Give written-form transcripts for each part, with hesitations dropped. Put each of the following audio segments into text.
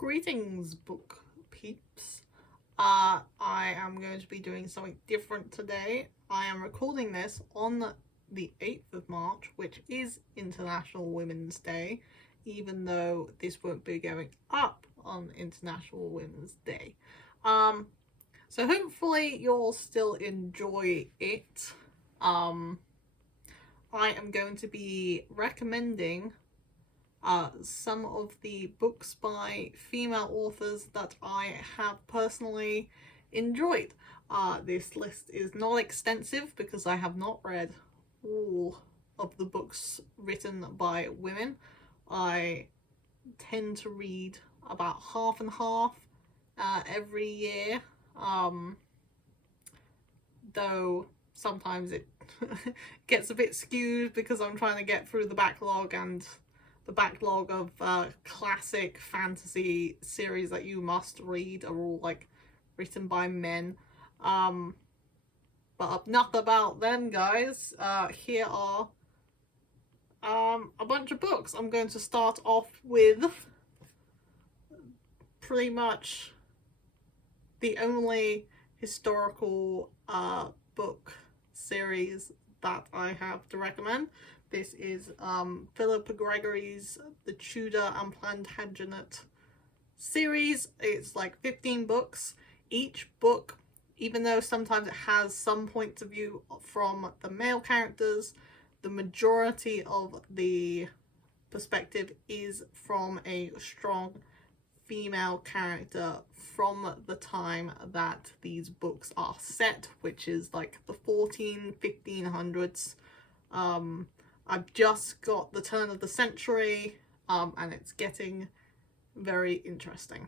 Greetings, book peeps. I am going to be doing something different today. I am recording this on the 8th of March, which is International Women's Day, even though this won't be going up on International Women's Day. So hopefully you'll still enjoy it. I am going to be recommending some of the books by female authors that I have personally enjoyed. This list is not extensive because I have not read all of the books written by women. I tend to read about half and half every year, though sometimes it gets a bit skewed because I'm trying to get through the backlog, and the backlog of classic fantasy series that you must read are all like written by men. But enough about them, guys. Here are a bunch of books. I'm going to start off with pretty much the only historical book series that I have to recommend. This is Philippa Gregory's The Tudor and Plantagenet series. It's like 15 books. Each book, even though sometimes it has some points of view from the male characters, the majority of the perspective is from a strong female character from the time that these books are set, which is like the 1500s. I've just got the turn of the century, and it's getting very interesting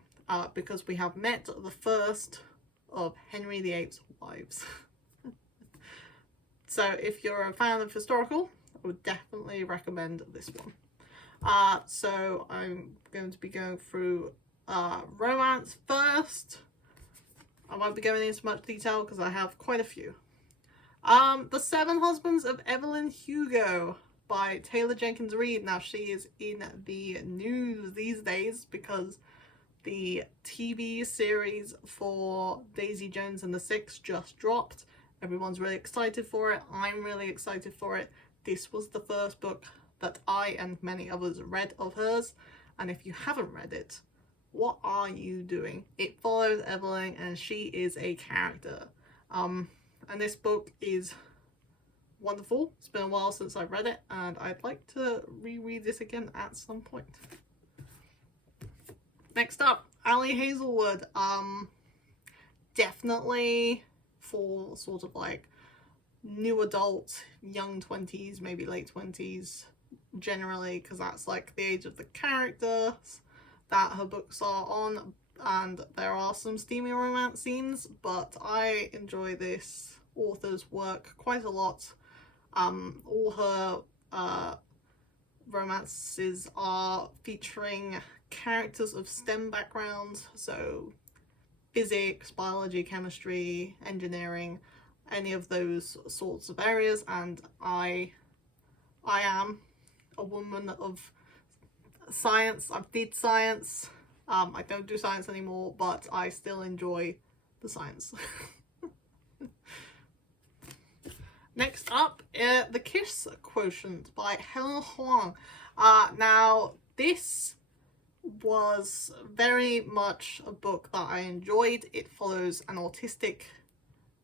because we have met the first of Henry VIII's wives. So if you're a fan of historical, I would definitely recommend this one. So I'm going to be going through romance first. I won't be going into much detail because I have quite a few. The Seven Husbands of Evelyn Hugo by Taylor Jenkins Reid. Now, she is in the news these days because the TV series for Daisy Jones and the Six just dropped. Everyone's really excited for it. I'm really excited for it. This was the first book that I and many others read of hers, and if you haven't read it, what are you doing? It follows Evelyn and she is a character. And this book is wonderful. It's been a while since I've read it and I'd like to reread this again at some point. Next up, Ali Hazelwood. Definitely for sort of like new adult, young 20s, maybe late 20s generally, because that's like the age of the characters that her books are on, and there are some steamy romance scenes, but I enjoy this author's work quite a lot. All her romances are featuring characters of STEM backgrounds, so physics, biology, chemistry, engineering, any of those sorts of areas, and I am a woman of science. I did science. I don't do science anymore, but I still enjoy the science. Next up, The Kiss Quotient by Helen Hoang. Now, this was very much a book that I enjoyed. It follows an autistic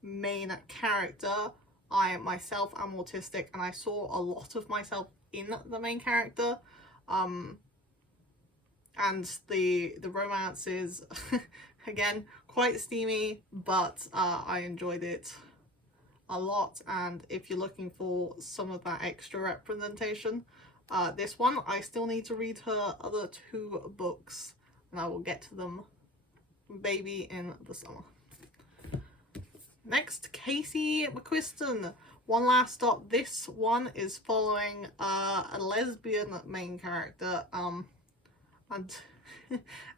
main character. I myself am autistic and I saw a lot of myself in the main character. And the romance is again quite steamy, but I enjoyed it a lot, and if you're looking for some of that extra representation, this one, I still need to read her other two books and I will get to them maybe in the summer. Next, Casey McQuiston, One Last Stop. This one is following a lesbian main character, and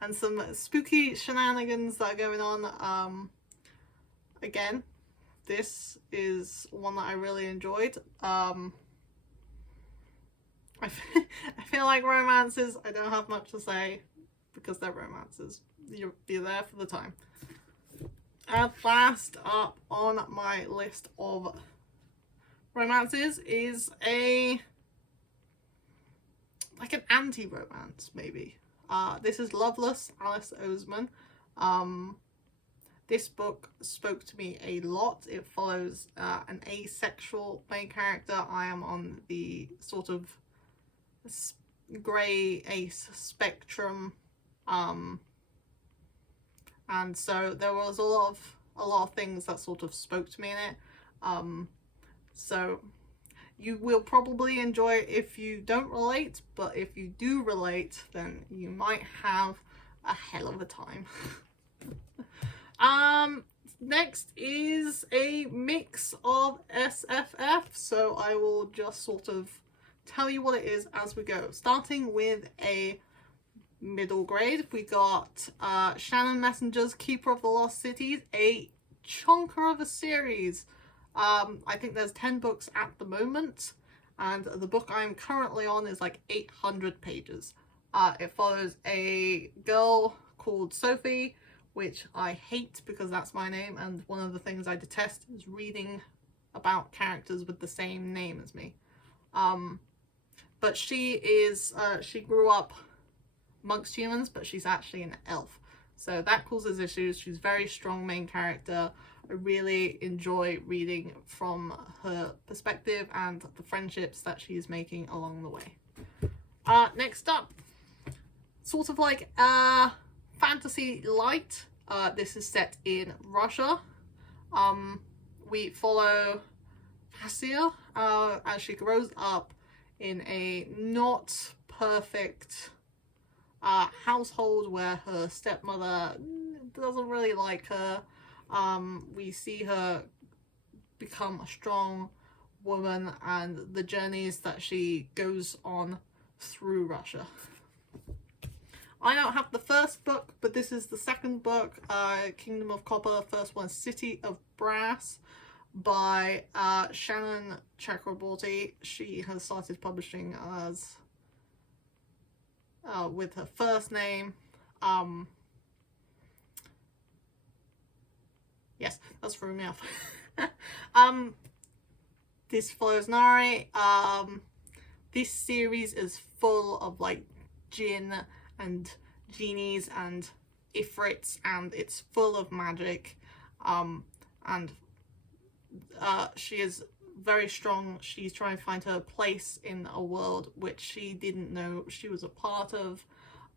and some spooky shenanigans that are going on. Again, this is one that I really enjoyed. I feel like romances, I don't have much to say. because they're romances. You'll be there for the time. And last up on my list of romances is like an anti-romance, maybe. This is Loveless, Alice Oseman. This book spoke to me a lot. It follows an asexual main character. I am on the sort of grey ace spectrum, and so there was a lot of things that sort of spoke to me in it. So you will probably enjoy it if you don't relate, but if you do relate, then you might have a hell of a time. Next is a mix of SFF, so I will just sort of tell you what it is as we go. Starting with a middle grade, we got Shannon Messenger's Keeper of the Lost Cities, a chonker of a series. I think there's 10 books at the moment, and the book I'm currently on is like 800 pages. It follows a girl called Sophie, which I hate because that's my name, and one of the things I detest is reading about characters with the same name as me. But she grew up amongst humans, but she's actually an elf. So that causes issues. She's a very strong main character. I really enjoy reading from her perspective and the friendships that she's making along the way. Next up, sort of like fantasy light. This is set in Russia. We follow Vasia as she grows up in a not perfect household where her stepmother doesn't really like her. We see her become a strong woman and the journeys that she goes on through Russia. I don't have the first book, but this is the second book, Kingdom of Copper. First one, City of Brass, by Shannon Chakraborty. She has started publishing as with her first name. Yes, that's throwing me off. This follows Nari. This series is full of like djinn and genies and ifrits, and it's full of magic. And she is very strong. She's trying to find her place in a world which she didn't know she was a part of,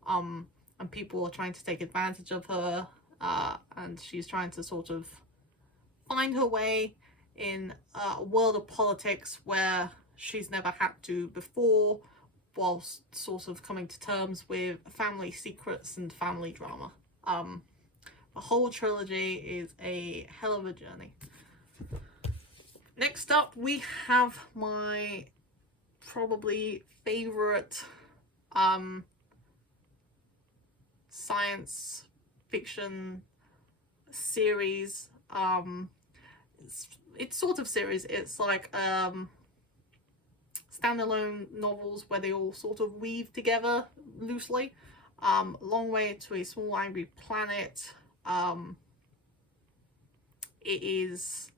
and people are trying to take advantage of her, and she's trying to sort of find her way in a world of politics where she's never had to before, whilst sort of coming to terms with family secrets and family drama. The whole trilogy is a hell of a journey. Next up, we have my probably favourite science fiction series. It's sort of series. It's like standalone novels where they all sort of weave together loosely. Long Way to a Small Angry Planet. It is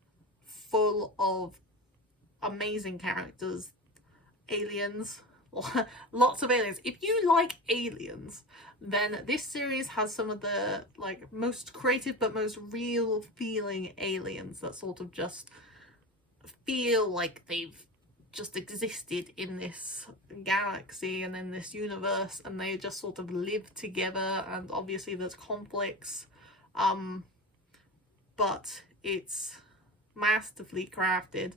full of amazing characters, aliens, lots of aliens. If you like aliens, then this series has some of the like most creative but most real feeling aliens that sort of just feel like they've just existed in this galaxy and in this universe, and they just sort of live together, and obviously there's conflicts, but it's masterfully crafted.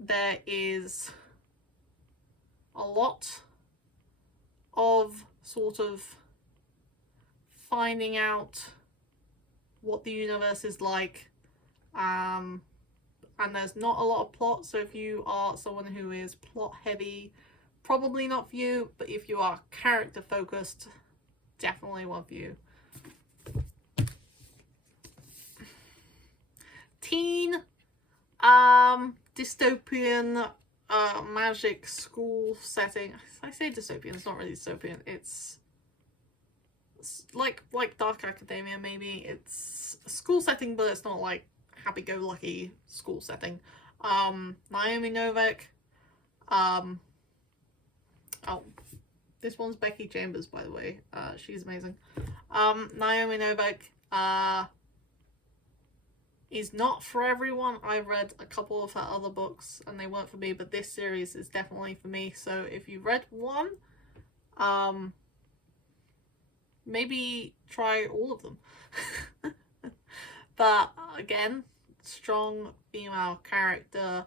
There is a lot of sort of finding out what the universe is like, and there's not a lot of plot, so if you are someone who is plot heavy, probably not for you, but if you are character focused, definitely one for you. Teen dystopian magic school setting. I say dystopian, it's not really dystopian. It's like Dark Academia, maybe. It's a school setting, but it's not like happy-go-lucky school setting. Naomi Novik. Oh, this one's Becky Chambers, by the way. She's amazing. Naomi Novik is not for everyone. I read a couple of her other books and they weren't for me, but this series is definitely for me. So if you read one, maybe try all of them. But again, strong female character,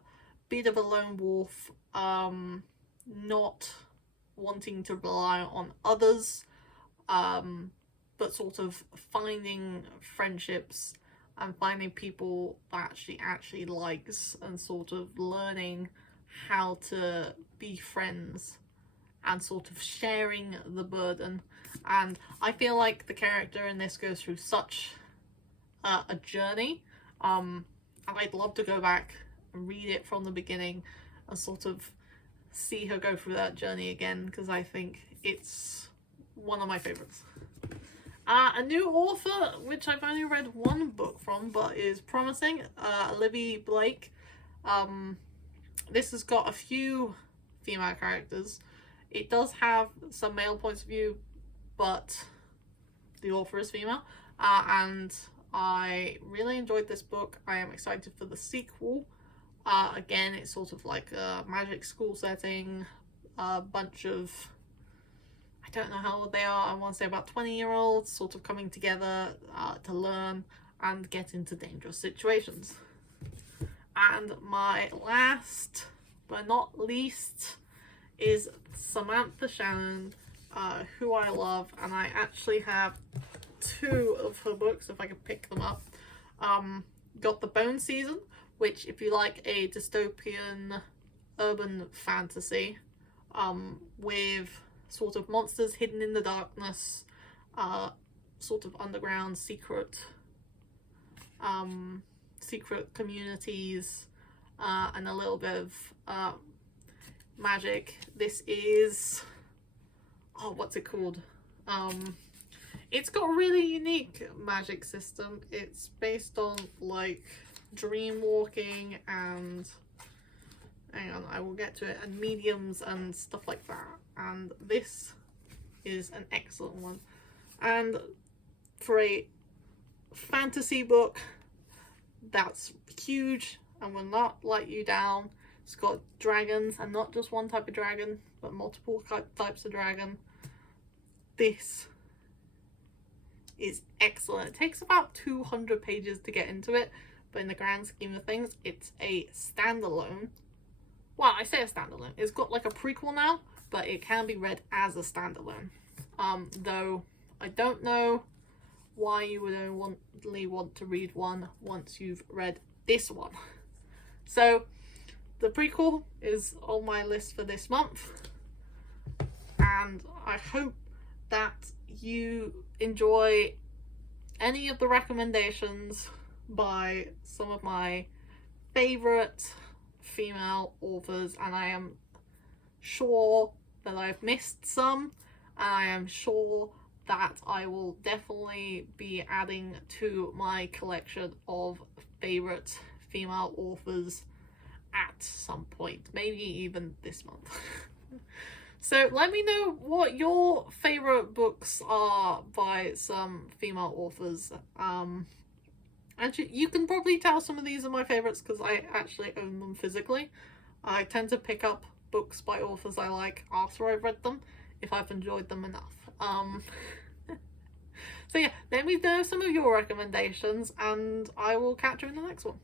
bit of a lone wolf, not wanting to rely on others, but sort of finding friendships and finding people that she actually likes and sort of learning how to be friends and sort of sharing the burden. And I feel like the character in this goes through such a journey. I'd love to go back and read it from the beginning and sort of see her go through that journey again, because I think it's one of my favourites. A new author, which I've only read one book from, but is promising, Olivia Blake. This has got a few female characters. It does have some male points of view, but the author is female. And I really enjoyed this book. I am excited for the sequel. Again, it's sort of like a magic school setting, a bunch of, I don't know how old they are, I want to say about 20-year-olds sort of coming together to learn and get into dangerous situations. And my last but not least is Samantha Shannon, who I love, and I actually have 2 of her books if I can pick them up. Got The Bone Season, which, if you like a dystopian urban fantasy with sort of monsters hidden in the darkness, sort of underground secret communities, and a little bit of magic. This is, oh, what's it called? It's got a really unique magic system. It's based on like dream walking and, hang on, I will get to it, and mediums and stuff like that. And this is an excellent one. And for a fantasy book that's huge and will not let you down, it's got dragons, and not just one type of dragon, but multiple types of dragon. This is excellent. It takes about 200 pages to get into it, but in the grand scheme of things, it's a standalone. Well, I say a standalone. It's got like a prequel now, but it can be read as a standalone. Though I don't know why you would only want to read one once you've read this one. So the prequel is on my list for this month, and I hope that you enjoy any of the recommendations by some of my favourite female authors, and I am sure that I've missed some, and I am sure that I will definitely be adding to my collection of favourite female authors at some point, maybe even this month. So let me know what your favourite books are by some female authors. Actually, you can probably tell some of these are my favourites because I actually own them physically. I tend to pick up books by authors I like after I've read them, if I've enjoyed them enough. So yeah, let me know some of your recommendations, and I will catch you in the next one.